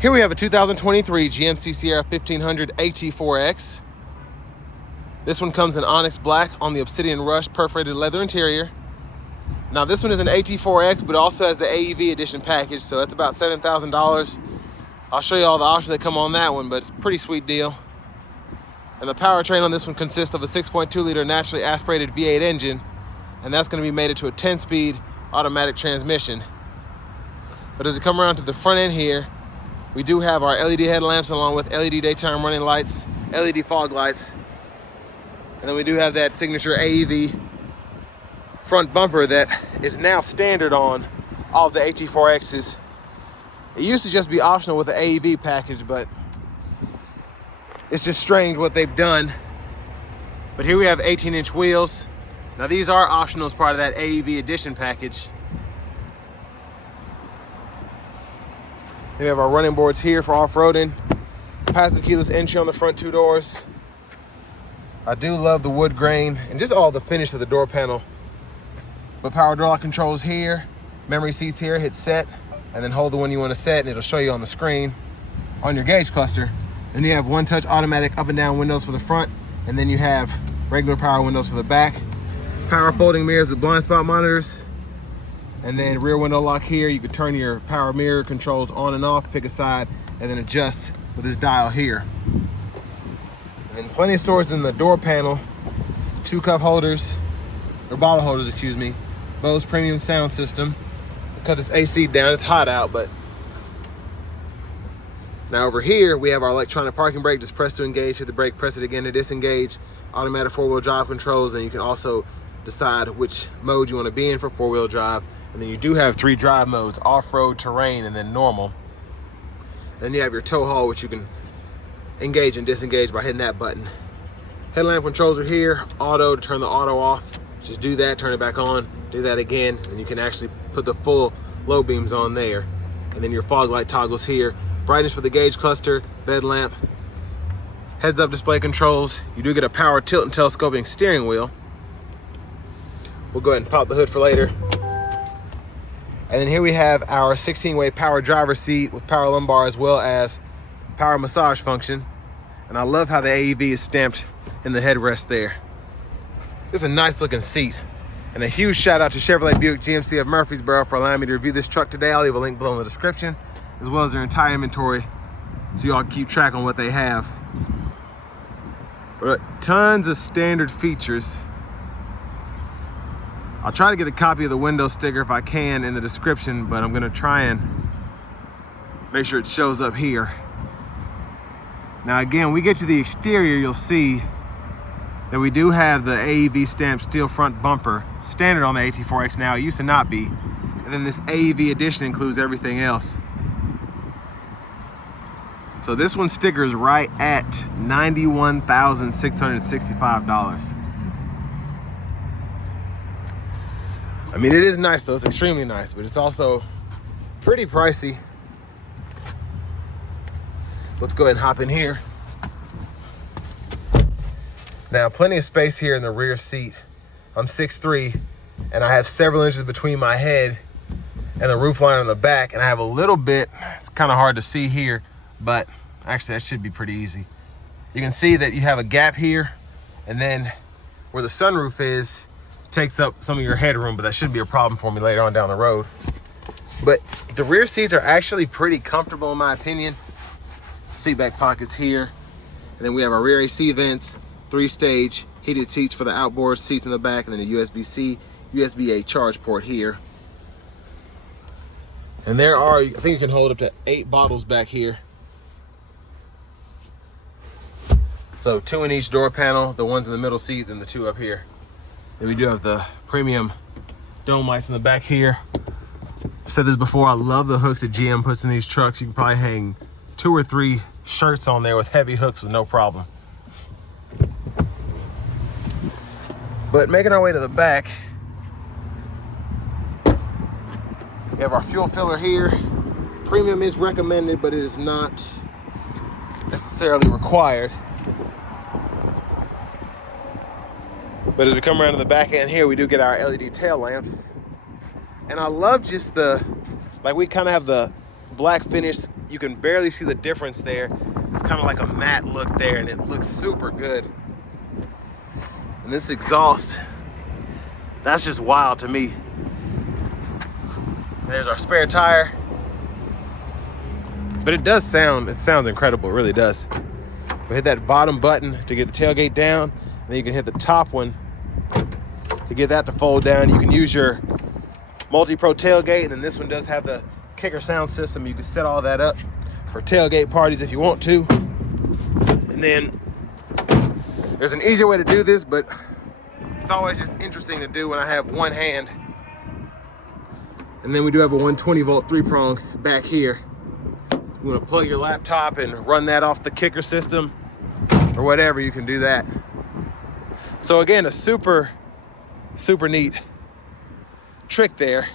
Here we have a 2023 GMC Sierra 1500 AT4X. This one comes in onyx black on the obsidian rush perforated leather interior. Now this one is an AT4X, but also has the AEV Edition package, so that's about $7,000. I'll show you all the options that come on that one, but it's a pretty sweet deal. And the powertrain on this one consists of a 6.2 liter naturally aspirated V8 engine, and that's going to be mated to a 10-speed automatic transmission. But as we come around to the front end here, we do have our LED headlamps along with LED daytime running lights, LED fog lights. And then we do have that signature AEV front bumper that is now standard on all of the AT4Xs. It used to just be optional with the AEV package, but it's just strange what they've done. But here we have 18-inch wheels. Now these are optional as part of that AEV Edition package. We have our running boards here for off-roading. Passive keyless entry on the front two doors. I do love the wood grain and just all the finish of the door panel. But power door lock controls here, memory seats here, hit set, and then hold the one you want to set and it'll show you on the screen on your gauge cluster. Then you have one-touch automatic up and down windows for the front, and then you have regular power windows for the back. Power folding mirrors with blind spot monitors. And then rear window lock here, you can turn your power mirror controls on and off, pick a side, and then adjust with this dial here. And then plenty of storage in the door panel, 2 cup holders, or bottle holders, excuse me. Bose premium sound system. I'll cut this AC down, it's hot out, but. Now over here, we have our electronic parking brake, just press to engage, hit the brake, press it again to disengage, automatic 4-wheel drive controls, and you can also decide which mode you want to be in for 4-wheel drive. And then you do have 3 drive modes, off-road, terrain, and then normal. Then you have your tow haul, which you can engage and disengage by hitting that button. Headlamp controls are here, auto to turn the auto off. Just do that, turn it back on, do that again, and you can actually put the full low beams on there. And then your fog light toggles here. Brightness for the gauge cluster, bed lamp, heads-up display controls. You do get a power tilt and telescoping steering wheel. We'll go ahead and pop the hood for later. And then here we have our 16-way power driver seat with power lumbar as well as power massage function. And I love how the AEV is stamped in the headrest there. It's a nice looking seat. And a huge shout out to Chevrolet Buick GMC of Murfreesboro for allowing me to review this truck today. I'll leave a link below in the description, as well as their entire inventory, so y'all keep track on what they have. But tons of standard features. I'll try to get a copy of the window sticker if I can in the description, but I'm gonna try and make sure it shows up here. Now again, we get to the exterior, you'll see that we do have the AEV stamped steel front bumper, standard on the AT4X now. It used to not be. And then this AEV Edition includes everything else. So this one stickers right at $91,665. I mean, it is nice though, it's extremely nice, but it's also pretty pricey. Let's go ahead and hop in here. Now, plenty of space here in the rear seat. I'm 6'3", and I have several inches between my head and the roof line on the back, and I have a little bit, it's kind of hard to see here, but actually that should be pretty easy. You can see that you have a gap here, and then where the sunroof is, takes up some of your headroom, but that shouldn't be a problem for me later on down the road. But the rear seats are actually pretty comfortable in my opinion. Seat back pockets here, and then we have our rear AC vents, 3-stage heated seats for the outboard seats in the back, and then a USB-C, USB-A charge port here. And there are, I think you can hold up to 8 bottles back here. So 2 in each door panel, the ones in the middle seat and the 2 up here. Then we do have the premium dome lights in the back here. I've said this before, I love the hooks that GM puts in these trucks. You can probably hang 2 or 3 shirts on there with heavy hooks with no problem. But making our way to the back, we have our fuel filler here. Premium is recommended, but it is not necessarily required. But as we come around to the back end here, we do get our LED tail lamps. And I love just the, like we kind of have the black finish. You can barely see the difference there. It's kind of like a matte look there, and it looks super good. And this exhaust, that's just wild to me. There's our spare tire. But it does sound, it sounds incredible, it really does. But hit that bottom button to get the tailgate down, and then you can hit the top one to get that to fold down. You can use your multi-pro tailgate, and then this one does have the kicker sound system. You can set all that up for tailgate parties if you want to. And then there's an easier way to do this, but it's always just interesting to do when I have one hand. And then we do have a 120 volt 3-prong back here. You want to plug your laptop and run that off the kicker system or whatever, you can do that. So again, a super neat trick there.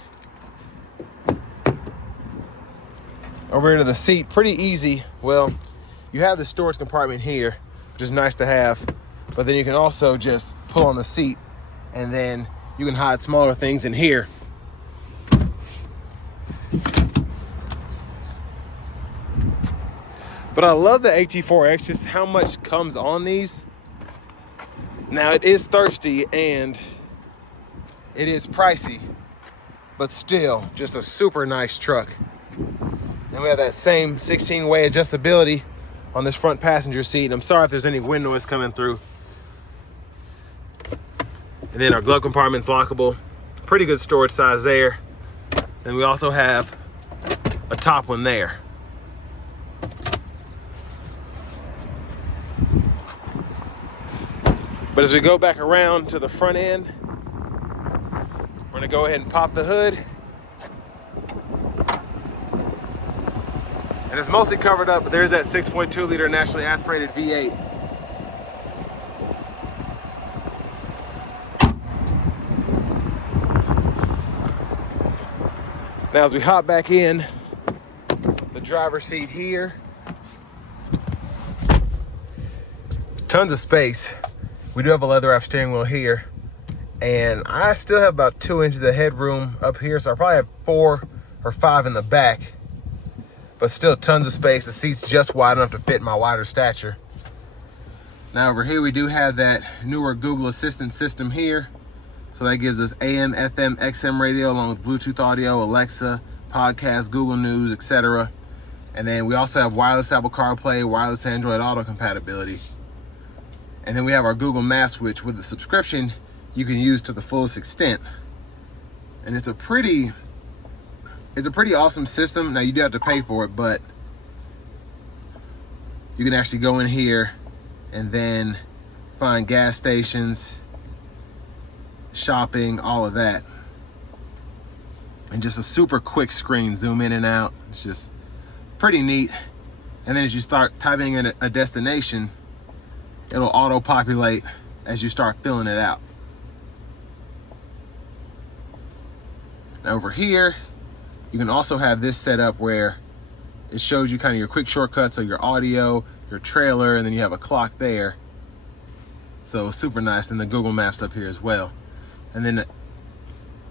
Over here to the seat, pretty easy. Well, you have the storage compartment here, which is nice to have, but then you can also just pull on the seat, and then you can hide smaller things in here. But I love the AT4X, just how much comes on these. Now it is thirsty and it is pricey, but still just a super nice truck. And we have that same 16-way adjustability on this front passenger seat. And I'm sorry if there's any wind noise coming through. And then our glove compartment's lockable. Pretty good storage size there. And we also have a top one there. But as we go back around to the front end, we're gonna go ahead and pop the hood. And it's mostly covered up, but there's that 6.2 liter naturally aspirated V8. Now as we hop back in, the driver's seat here, tons of space. We do have a leather wrap steering wheel here, and I still have about 2 inches of headroom up here, so I probably have 4 or 5 in the back, but still tons of space. The seat's just wide enough to fit my wider stature. Now over here we do have that newer Google Assistant system here, so that gives us AM, FM, XM radio along with Bluetooth audio, Alexa, podcast, Google News, etc. And then we also have wireless Apple CarPlay, wireless Android Auto compatibility. And then we have our Google Maps, which with the subscription, you can use to the fullest extent. And it's a pretty awesome system. Now you do have to pay for it, but you can actually go in here and then find gas stations, shopping, all of that. And just a super quick screen, zoom in and out. It's just pretty neat. And then as you start typing in a destination, it'll auto-populate as you start filling it out. Now over here, you can also have this set up where it shows you kind of your quick shortcuts, so your audio, your trailer, and then you have a clock there. So super nice. And the Google Maps up here as well. And then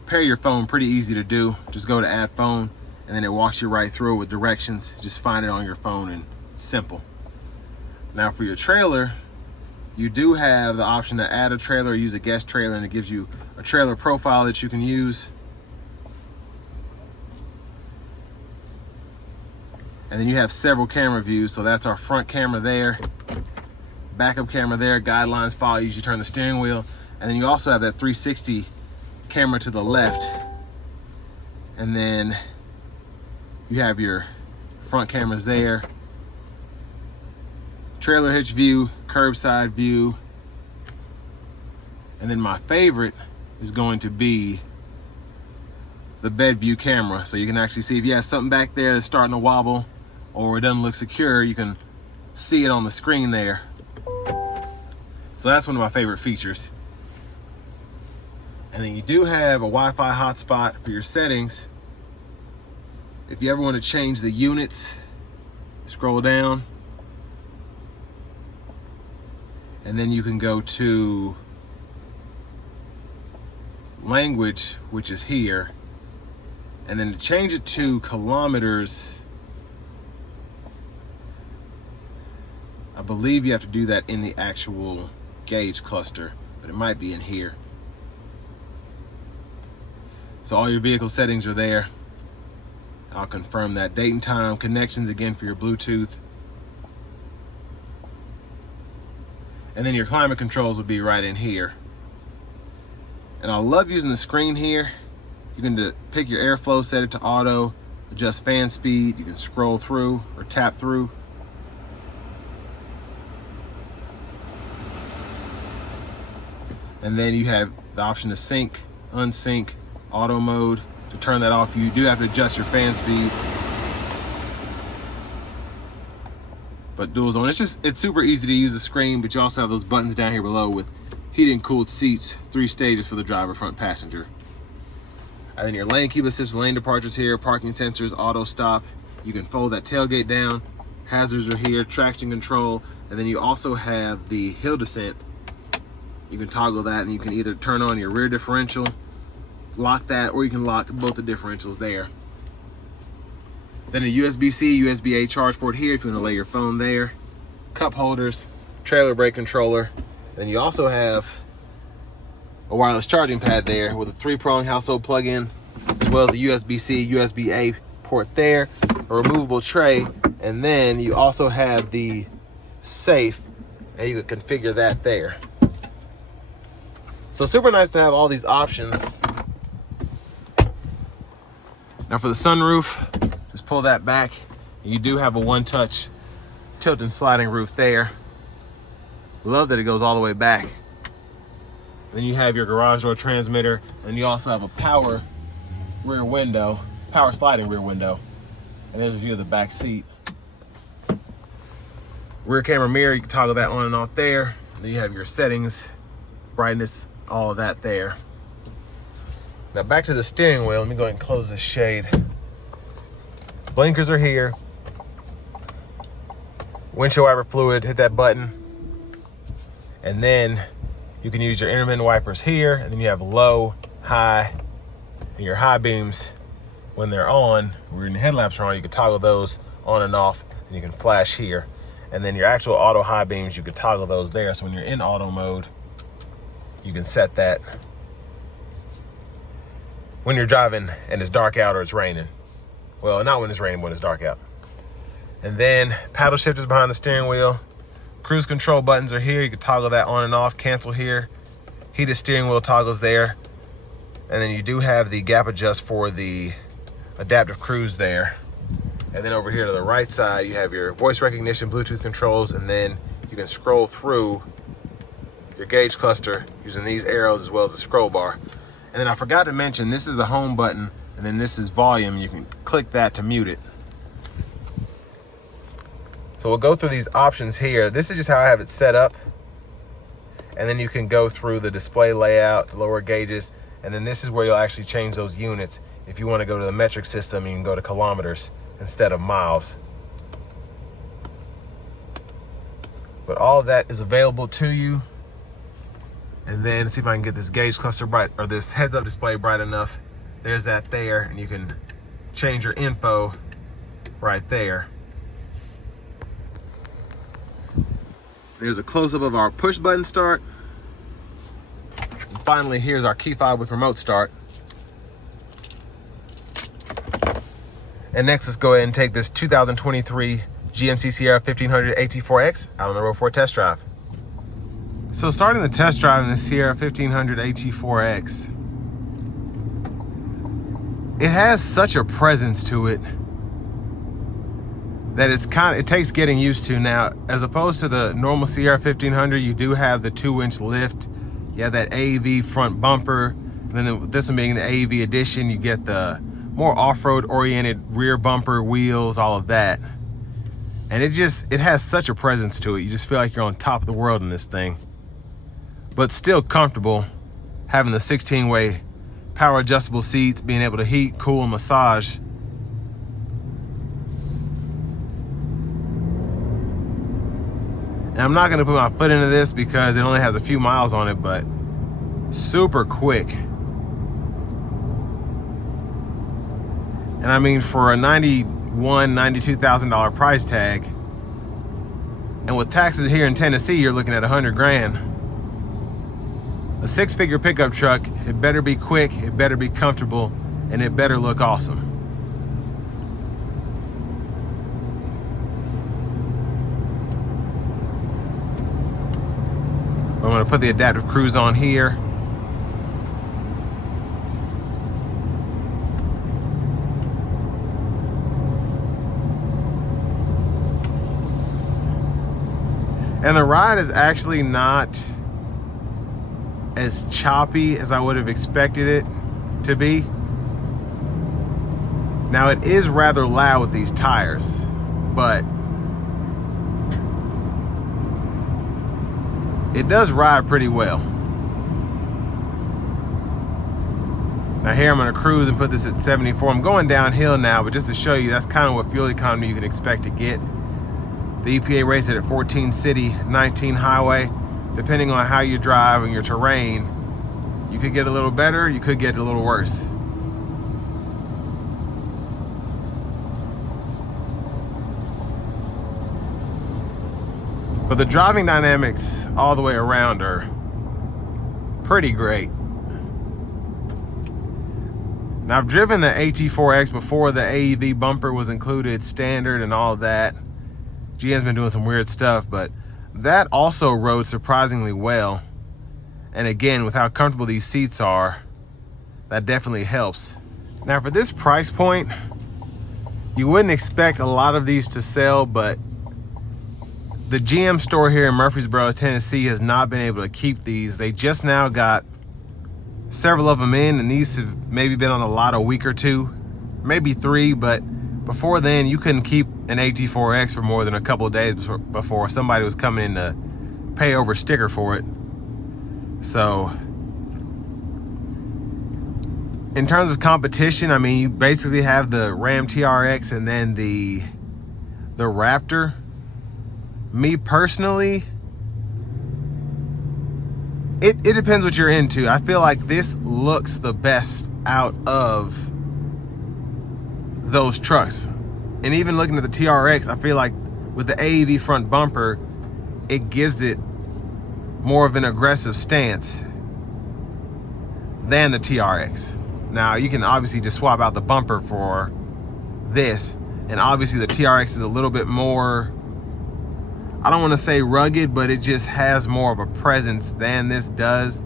pair your phone, pretty easy to do. Just go to add phone, and then it walks you right through with directions. Just find it on your phone, and it's simple. Now for your trailer, you do have the option to add a trailer or use a guest trailer, and it gives you a trailer profile that you can use. And then you have several camera views. So that's our front camera there, backup camera there, guidelines follow you as you turn the steering wheel. And then you also have that 360 camera to the left. And then you have your front cameras there, trailer hitch view, curbside view. And then my favorite is going to be the bed view camera. So you can actually see if you have something back there that's starting to wobble or it doesn't look secure, you can see it on the screen there. So that's one of my favorite features. And then you do have a Wi-Fi hotspot for your settings. If you ever want to change the units, scroll down. And then you can go to language, which is here. And then to change it to kilometers, I believe you have to do that in the actual gauge cluster, but it might be in here. So all your vehicle settings are there. I'll confirm that. Date and time, connections again for your Bluetooth. And then your climate controls will be right in here. And I love using the screen here. You can pick your airflow, set it to auto, adjust fan speed. You can scroll through or tap through. And then you have the option to sync, unsync, auto mode. To turn that off, you do have to adjust your fan speed. But dual zone, it's super easy to use the screen, but you also have those buttons down here below with heated and cooled seats, 3 stages for the driver, front passenger. And then your lane keep assist, lane departures here, parking sensors, auto stop. You can fold that tailgate down, hazards are here, traction control, and then you also have the hill descent. You can toggle that, and you can either turn on your rear differential, lock that, or you can lock both the differentials there. Then a USB-C, USB-A charge port here if you want to lay your phone there. Cup holders, trailer brake controller. Then you also have a wireless charging pad there with a 3-prong household plug-in, as well as a USB-C, USB-A port there, a removable tray, and then you also have the safe, and you can configure that there. So super nice to have all these options. Now for the sunroof, just pull that back. You do have a one-touch tilt and sliding roof there. Love that it goes all the way back. Then you have your garage door transmitter, and you also have a power rear window, power sliding rear window. And there's a view of the back seat. Rear camera mirror, you can toggle that on and off there. Then you have your settings, brightness, all of that there. Now back to the steering wheel. Let me go ahead and close this shade. Blinkers are here. Windshield wiper fluid, hit that button. And then you can use your intermittent wipers here, and then you have low, high, and your high beams when they're on, when the headlamps are on, you can toggle those on and off, and you can flash here. And then your actual auto high beams, you can toggle those there. So when you're in auto mode, you can set that when you're driving and it's dark out or it's raining. Well, not when it's raining, when it's dark out. And then paddle shifters behind the steering wheel. Cruise control buttons are here. You can toggle that on and off, cancel here. Heated steering wheel toggles there. And then you do have the gap adjust for the adaptive cruise there. And then over here to the right side, you have your voice recognition, Bluetooth controls, and then you can scroll through your gauge cluster using these arrows as well as the scroll bar. And then I forgot to mention, this is the home button, and then this is volume. You can click that to mute it. So we'll go through these options here. This is just how I have it set up. And then you can go through the display layout, lower gauges, and then this is where you'll actually change those units. If you want to go to the metric system, you can go to kilometers instead of miles. But all of that is available to you. And then see if I can get this gauge cluster bright, or this heads-up display bright enough. There's that there, and you can change your info right there. There's a close-up of our push button start. And finally, here's our key fob with remote start. And next, let's go ahead and take this 2023 GMC Sierra 1500 AT4X out on the road for a test drive. So starting the test drive in the Sierra 1500 AT4X, it has such a presence to it that it takes getting used to. Now, as opposed to the normal Sierra 1500, you do have the 2-inch lift. You have that AEV front bumper. And then this one being the AEV Edition, you get the more off-road oriented rear bumper, wheels, all of that. And it has such a presence to it. You just feel like you're on top of the world in this thing. But still comfortable, having the 16-way power adjustable seats, being able to heat, cool, and massage. And I'm not gonna put my foot into this because it only has a few miles on it, but super quick. And I mean, for a $92,000 price tag, And with taxes here in Tennessee, you're looking at 100 grand. A 6-figure pickup truck, it better be quick, it better be comfortable, and it better look awesome. I'm gonna put the adaptive cruise on here. And the ride is actually not as choppy as I would have expected it to be. Now it is rather loud with these tires, but it does ride pretty well. Now here I'm gonna cruise and put this at 74. I'm going downhill now, but just to show you, that's kind of what fuel economy you can expect to get. The EPA rates it at 14 city, 19 highway. Depending on how you drive and your terrain, you could get a little better, you could get a little worse. But the driving dynamics all the way around are pretty great. Now I've driven the AT4X before the AEV bumper was included standard and all of that. GM's been doing some weird stuff, but that also rode surprisingly well. And again, with how comfortable these seats are, that definitely helps. Now for this price point, you wouldn't expect a lot of these to sell, but the GM store here in Murfreesboro, Tennessee has not been able to keep these. They just now got several of them in, and these have maybe been on the lot a week or two, maybe 3, but before then you couldn't keep an AT4X for more than a couple of days before somebody was coming in to pay over sticker for it. So in terms of competition, I mean, you basically have the Ram TRX and then the Raptor. Me personally, it depends what you're into. I feel like this looks the best out of those trucks. And even looking at the TRX, I feel like with the AEV front bumper, it gives it more of an aggressive stance than the TRX. Now you can obviously just swap out the bumper for this, and obviously the TRX is a little bit more, I don't want to say rugged, but it just has more of a presence than this does.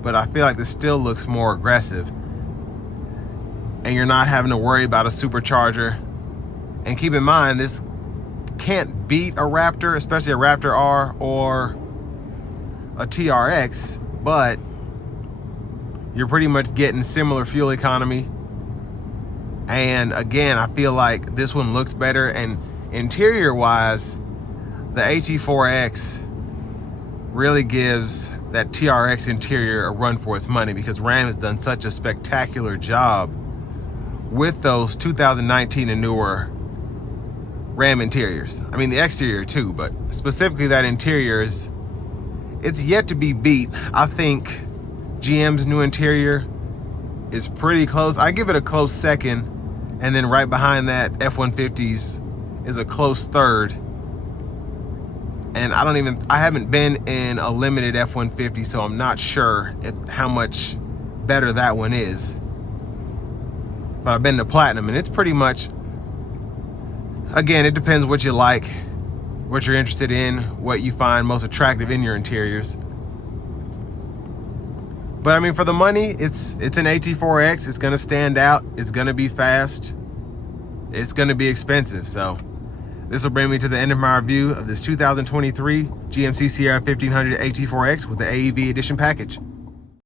But I feel like this still looks more aggressive, and you're not having to worry about a supercharger. And keep in mind, this can't beat a Raptor, especially a Raptor R or a TRX, but you're pretty much getting similar fuel economy. And again, I feel like this one looks better, and interior wise, the AT4X really gives that TRX interior a run for its money, because Ram has done such a spectacular job with those 2019 and newer Ram interiors. I mean the exterior too, but specifically that interior it's yet to be beat. I think GM's new interior is pretty close. I give it a close second, and then right behind that, F-150's is a close third. And I haven't been in a limited F-150, so I'm not sure how much better that one is. But I've been to Platinum, and it's pretty much, again, it depends what you like, what you're interested in, what you find most attractive in your interiors. But I mean, for the money, it's an AT4X. It's gonna stand out. It's gonna be fast. It's gonna be expensive. So this will bring me to the end of my review of this 2023 GMC Sierra 1500 AT4X with the AEV Edition package.